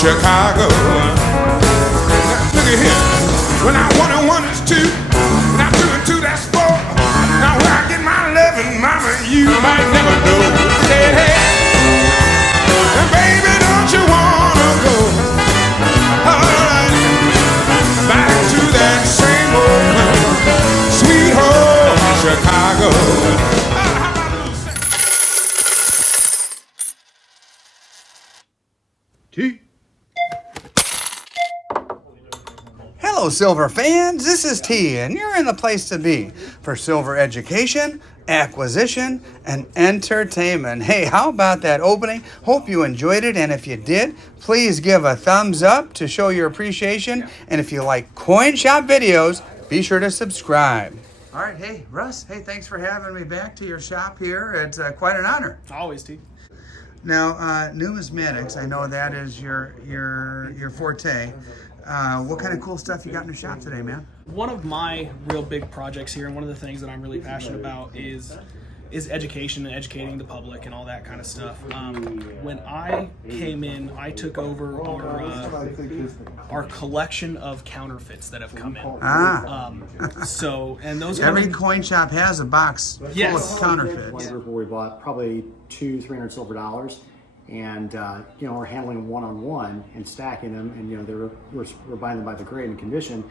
Chicago. Now, look at here. When I one and one is two, when I two and two that's four. Now where I get my loving, mama, you might never know. Say hey, and baby, don't you wanna go? All right, back to that same old sweet home Chicago. Hello, Silver fans. This is T, and you're in the place to be for Silver education, acquisition, and entertainment. Hey, how about that opening? Hope you enjoyed it, and if you did, please give a thumbs up to show your appreciation. And if you like coin shop videos, be sure to subscribe. All right, hey, Russ. Hey, thanks for having me back to your shop here. It's quite an honor. Always, T. Now, numismatics, I know that is your forte. What kind of cool stuff you got in the shop today, man? One of my real big projects here, and one of the things that I'm really passionate about is education and educating the public and all that kind of stuff. When I came in, I took over our collection of counterfeits that have come in. And those every coin shop has a box full of counterfeits. We bought probably $200-300 silver dollars, and we're handling them one-on-one and stacking them, and we're buying them by the grade and condition.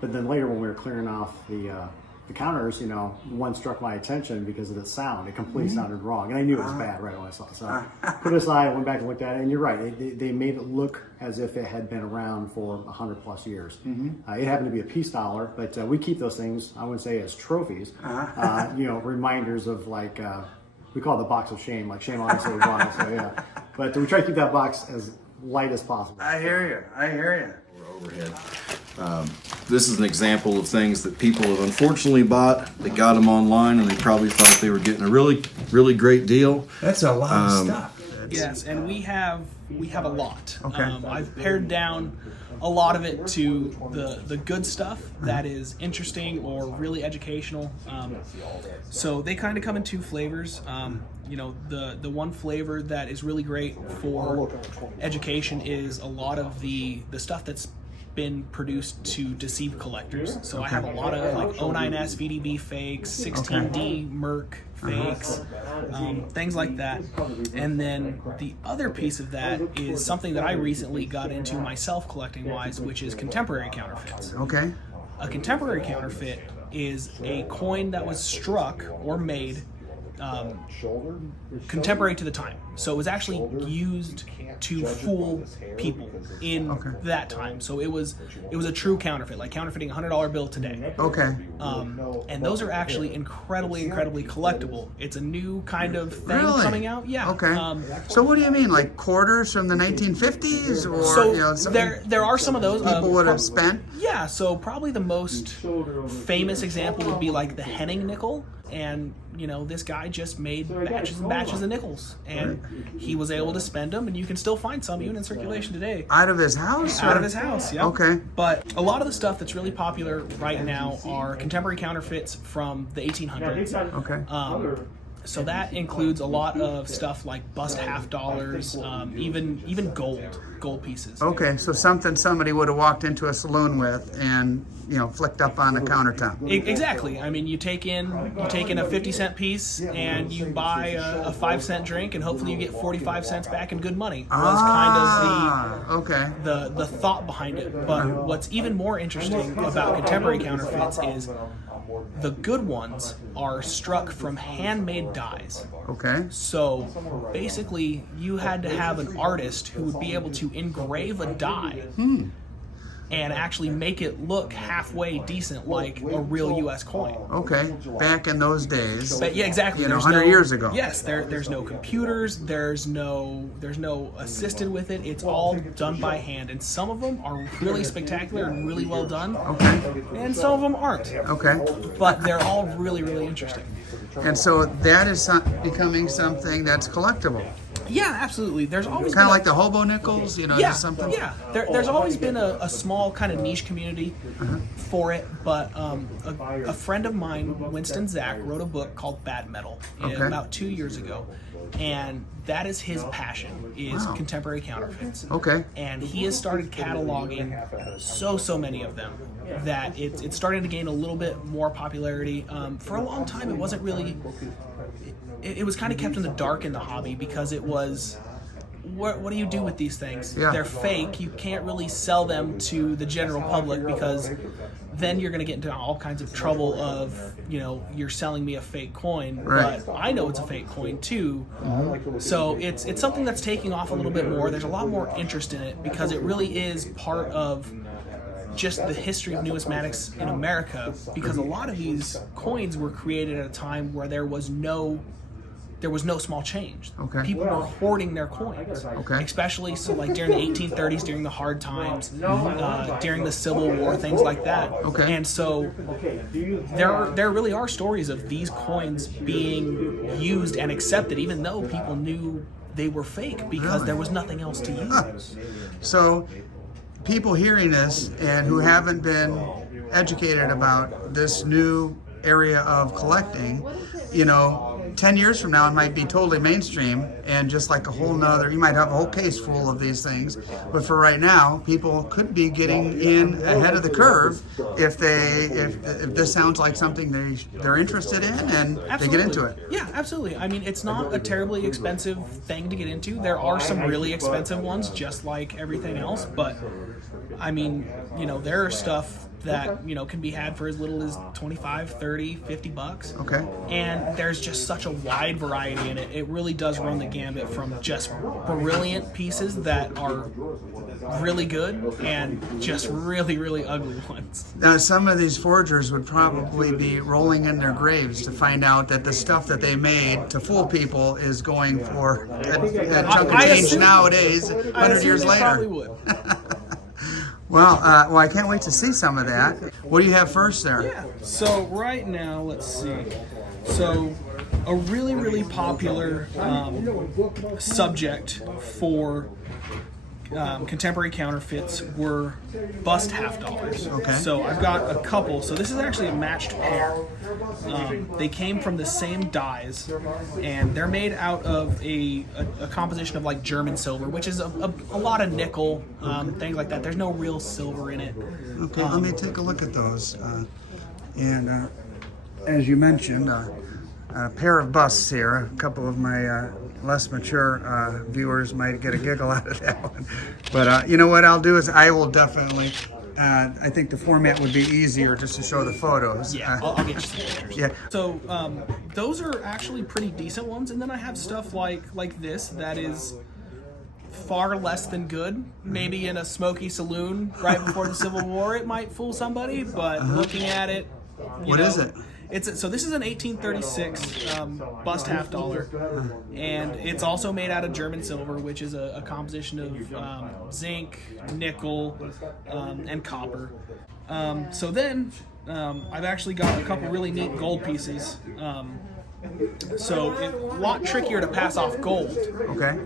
But then later, when we were clearing off the counters, one struck my attention because of the sound. It completely sounded wrong, and I knew it was bad right when I saw it. So I put it aside, went back and looked at it, and you're right. They made it look as if it had been around for 100+ years. It happened to be a peace dollar, but we keep those things, I wouldn't say as trophies, reminders of we call it the box of shame, like shame on us, so yeah. But we try to keep that box as light as possible. I hear you. Overhead. This is an example of things that people have unfortunately bought. They got them online, and they probably thought they were getting a really, really great deal. That's a lot of stuff. Yes, and we have a lot. Okay. I've pared down a lot of it to the good stuff that is interesting or really educational. So they kind of come in two flavors. The one flavor that is really great for education is a lot of the stuff that's been produced to deceive collectors. So I have a lot of like 09S VDB fakes, 16D Merc fakes, things like that. And then the other piece of that is something that I recently got into myself collecting wise, which is contemporary counterfeits. Okay. A contemporary counterfeit is a coin that was struck or made contemporary to the time. So it was actually used to fool people in that time. So it was a true counterfeit, like counterfeiting a $100 bill today. Okay. And those are actually incredibly collectible. It's a new kind of thing coming out. Yeah. Okay. So what do you mean, like quarters from the 1950s, or so there are some of those people would have spent? Yeah. So probably the most famous example would be like the Henning nickel. And this guy just made batches and batches of nickels, and he was able to spend them, and you can still find some even in circulation today. Out of his house? Out of his house, yeah. Okay. But a lot of the stuff that's really popular right now are contemporary counterfeits from the 1800s. Okay. So that includes a lot of stuff like bust half dollars, even gold pieces. Okay, so something somebody would have walked into a saloon with and flicked up on the countertop. Exactly. I mean, you take in a 50-cent piece and you buy a 5-cent drink, and hopefully you get 45 cents back in good money. Was kind of the thought behind it. But what's even more interesting about contemporary counterfeits is the good ones are struck from handmade dies. Okay. So basically, you had to have an artist who would be able to engrave a die and actually make it look halfway decent, like a real U.S. coin. Okay. Back in those days. But yeah, exactly. 100 years ago. Yes. There's no computers. There's no assisted with it. It's all done by hand, and some of them are really spectacular and really well done. Okay. And some of them aren't. Okay. But they're all really interesting. And so that is becoming something that's collectible. Yeah, absolutely. There's always Kind been of like the hobo nickels, yeah, just something. yeah. There's always been a small kind of niche community for it, but a friend of mine, Winston Zach, wrote a book called Bad Metal about 2 years ago, and that is his passion, is contemporary counterfeits. Okay. And he has started cataloging so many of them that it's starting to gain a little bit more popularity. For a long time, it wasn't really. It was kind of kept in the dark in the hobby because it was, what do you do with these things? Yeah. They're fake. You can't really sell them to the general public because then you're going to get into all kinds of trouble of, you're selling me a fake coin, Right. but I know it's a fake coin too. So it's something that's taking off a little bit more. There's a lot more interest in it because it really is part of just the history of numismatics in America, because a lot of these coins were created at a time where there was no small change. Okay. People were hoarding their coins. Okay. Especially like during the 1830s, during the hard times, during the Civil War, things like that. Okay. And so there really are stories of these coins being used and accepted, even though people knew they were fake because Really? there was nothing else to use. So, people hearing this and who haven't been educated about this new area of collecting, 10 years from now it might be totally mainstream and just like a whole nother, you might have a whole case full of these things, but for right now people could be getting in ahead of the curve if this sounds like something they're interested in and Absolutely. they get into it. Yeah, absolutely. I mean, it's not a terribly expensive thing to get into. There are some really expensive ones, just like everything else, but I mean, there are stuff that can be had for as little as 25, 30, 50 bucks. Okay. And there's just such a wide variety in it. It really does run the gambit from just brilliant pieces that are really good and just really, really ugly ones. Now, some of these forgers would probably be rolling in their graves to find out that the stuff that they made to fool people is going for a chunk of change nowadays, 100 years They later. probably would. Well, I can't wait to see some of that. What do you have first there? Yeah. So right now, let's see. So a really, really popular subject for contemporary counterfeits were bust half dollars. Okay. So I've got a couple. So this is actually a matched pair. They came from the same dies, and they're made out of a composition of like German silver, which is a lot of nickel, things like that. There's no real silver in it. Okay, let me take a look at those. And as you mentioned, a pair of busts here. A couple of my less mature viewers might get a giggle out of that one. But you know what I'll do is I will definitely, I think the format would be easier just to show the photos. Yeah, I'll get you some pictures. Yeah. So those are actually pretty decent ones, and then I have stuff like this that is far less than good. Maybe in a smoky saloon right before the Civil War, it might fool somebody, but looking at it, What is it? So this is an 1836 bust half dollar, and it's also made out of German silver, which is a composition of zinc, nickel, and copper. So then I've actually got a couple really neat gold pieces. So it's a lot trickier to pass off gold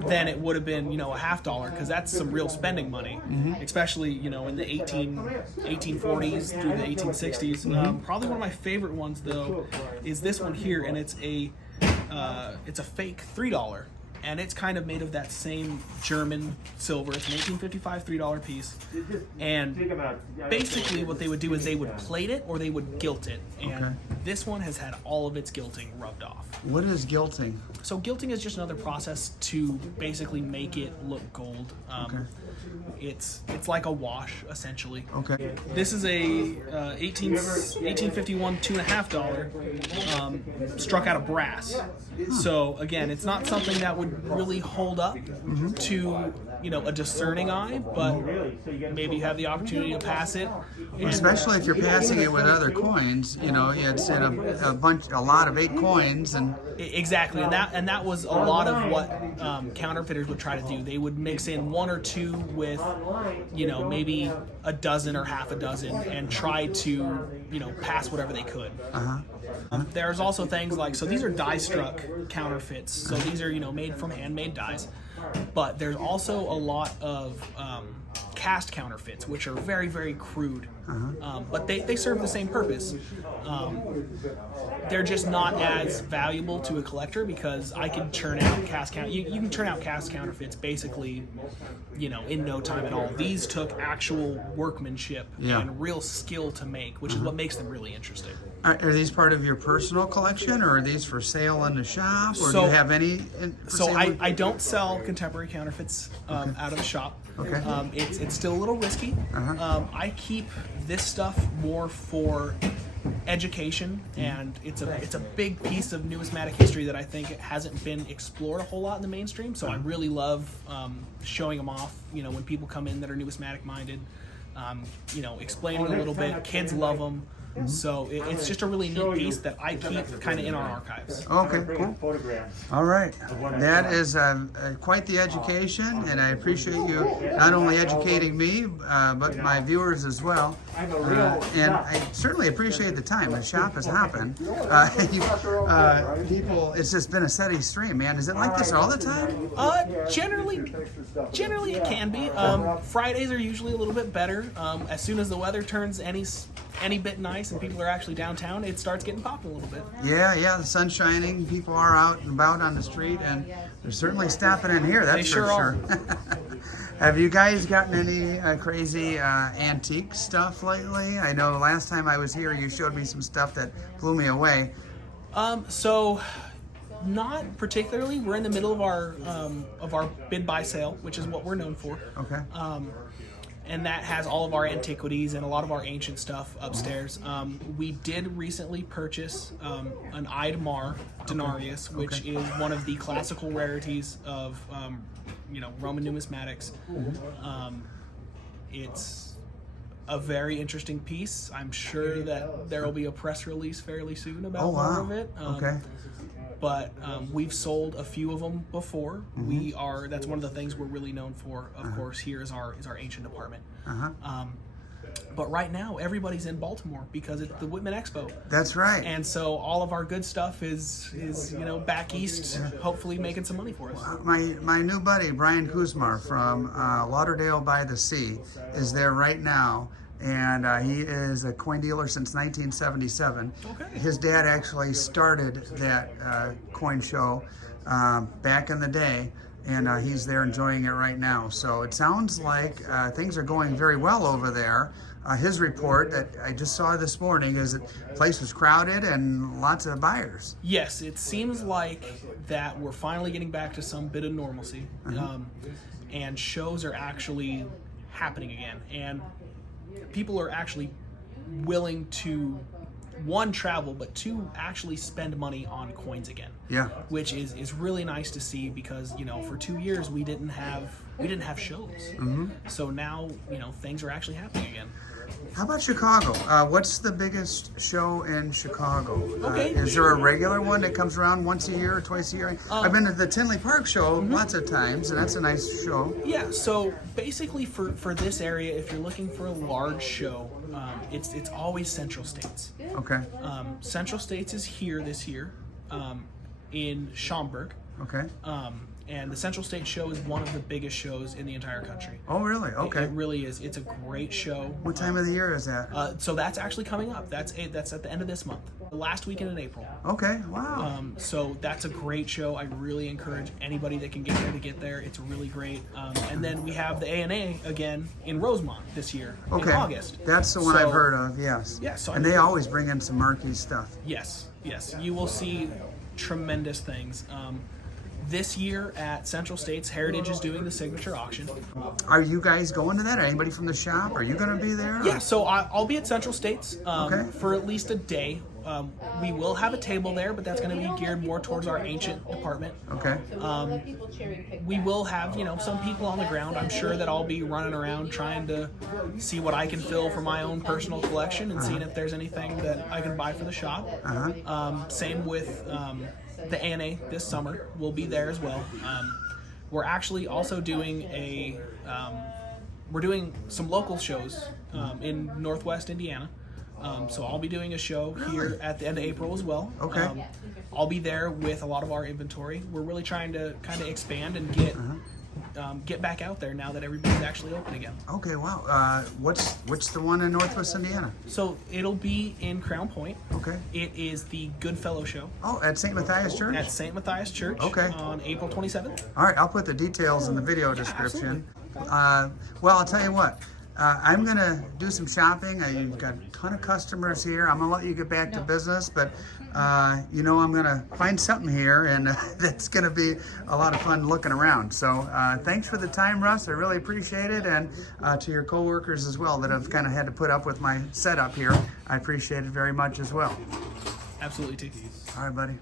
than it would have been, a half dollar, because that's some real spending money, especially, in the 1840s through the 1860s. Probably one of my favorite ones, though, is this one here, and it's a fake $3. And it's kind of made of that same German silver. It's an 1855 $3 piece. And basically what they would do is they would plate it or they would gilt it. And this one has had all of its gilting rubbed off. What is gilting? So gilting is just another process to basically make it look gold. It's like a wash, essentially. Okay. This is a 1851 $2.50 struck out of brass. So again, it's not something that would really hold up to a discerning eye, but maybe have the opportunity to pass it. And Especially if you're passing it with other coins, it's in a lot of 8 coins, and exactly, and that was a lot of what counterfeiters would try to do. They would mix in 1 or 2 with, maybe a dozen or half a dozen, and try to, pass whatever they could. There's also things like, so these are die-struck counterfeits. So these are, made from handmade dies. But there's also a lot of cast counterfeits, which are very, very crude. But they serve the same purpose. They're just not as valuable to a collector because I can churn out cast count. You can churn out cast counterfeits basically, in no time at all. These took actual workmanship and real skill to make, which is what makes them really interesting. Are these part of your personal collection, or are these for sale in the shop, or do you have any for sale? I don't sell contemporary counterfeits out of the shop. Okay. It's still a little risky. I keep this stuff more for education, and it's a big piece of numismatic history that I think hasn't been explored a whole lot in the mainstream. So I really love showing them off. When people come in that are numismatic minded, explaining a little bit. Kids love them. So it's just a really neat piece that I keep kind of in our archives. Okay, cool. All right. That is quite the education, and I appreciate you not only educating me, but my viewers as well. And I certainly appreciate the time. The shop is hopping. People, it's just been a steady stream, man. Is it like this all the time? Generally it can be. Fridays are usually a little bit better. As soon as the weather turns any bit nice and people are actually downtown, it starts getting popping a little bit. Yeah, the sun's shining. People are out and about on the street, and they're certainly stopping in here. That's They sure for are. sure. Have you guys gotten any crazy antique stuff lately? I know last time I was here, you showed me some stuff that blew me away. So not particularly. We're in the middle of our bid buy sale, which is what we're known for. Okay. And that has all of our antiquities and a lot of our ancient stuff upstairs. We did recently purchase an Eidmar denarius, which is one of the classical rarities of Roman numismatics. It's a very interesting piece. I'm sure that there will be a press release fairly soon about more of it. Okay. But we've sold a few of them before. That's one of the things we're really known for, of course, here is our ancient department. But right now, everybody's in Baltimore because it's the Whitman Expo. That's right. And so all of our good stuff is back east, hopefully making some money for us. My new buddy, Brian Kuzmar from Lauderdale by the Sea, is there right now. And he is a coin dealer since 1977. Okay. His dad actually started that coin show back in the day, and he's there enjoying it right now. So it sounds like things are going very well over there. His report that I just saw this morning is that the place was crowded and lots of buyers. Yes, it seems like that we're finally getting back to some bit of normalcy, and shows are actually happening again. And people are actually willing to, 1, travel, but 2, actually spend money on coins again. Yeah. Which is really nice to see because, for 2 years we didn't have shows. So now, things are actually happening again. How about Chicago? What's the biggest show in Chicago? Okay. Is there a regular one that comes around once a year or twice a year? I've been to the Tinley Park show lots of times, and that's a nice show. Yeah, so basically for this area, if you're looking for a large show, it's always Central States. Okay. Central States is here this year in Schaumburg. Okay. And the Central State Show is one of the biggest shows in the entire country. Oh, really? Okay. It really is. It's a great show. What time of the year is that? So that's actually coming up. That's at the end of this month, the last weekend in April. Okay. Wow. So that's a great show. I really encourage anybody that can get there to get there. It's really great. And then we have the A&A again in Rosemont this year in August. That's the one I've heard of. Yes. Yeah. So and they always bring in some marquee stuff. Yes. You will see tremendous things. This year at Central States, Heritage is doing the signature auction. Are you guys going to that? Anybody from the shop? Are you going to be there? Yeah, so I'll be at Central States for at least a day. we will have a table there, but that's going to be geared more towards our ancient department. Okay. We will have, some people on the ground. I'm sure that I'll be running around trying to see what I can fill for my own personal collection and seeing if there's anything that I can buy for the shop. Same with the ANA this summer. We'll be there as well. We're actually also doing we're doing some local shows in Northwest Indiana. So I'll be doing a show here at the end of April as well. Okay. I'll be there with a lot of our inventory. We're really trying to kind of expand and get back out there now that everybody's actually open again. Okay, wow. What's the one in Northwest Indiana? So it'll be in Crown Point. Okay. It is the Goodfellow Show. Oh, at St. Matthias Church? At St. Matthias Church. Okay. On April 27th. All right, I'll put the details in the video description. Well, I'll tell you what. I'm going to do some shopping. You've got a ton of customers here. I'm going to let you get back to business, but I'm going to find something here, and that's going to be a lot of fun looking around. So thanks for the time, Russ. I really appreciate it, and to your coworkers as well that have kind of had to put up with my setup here. I appreciate it very much as well. Absolutely, T. All right, buddy.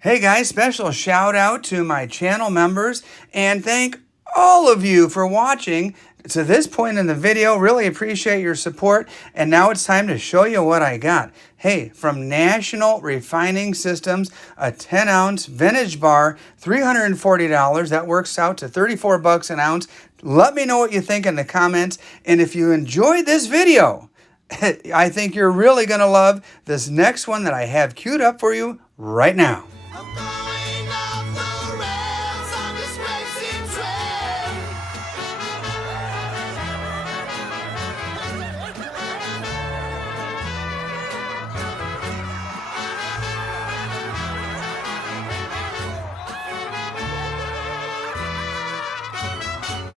Hey guys, special shout out to my channel members, and thank all of you for watching to this point in the video. Really appreciate your support. And now it's time to show you what I got. Hey, from National Refining Systems, a 10-ounce vintage bar, $340. That works out to 34 bucks an ounce. Let me know what you think in the comments. And if you enjoyed this video, I think you're really going to love this next one that I have queued up for you right now.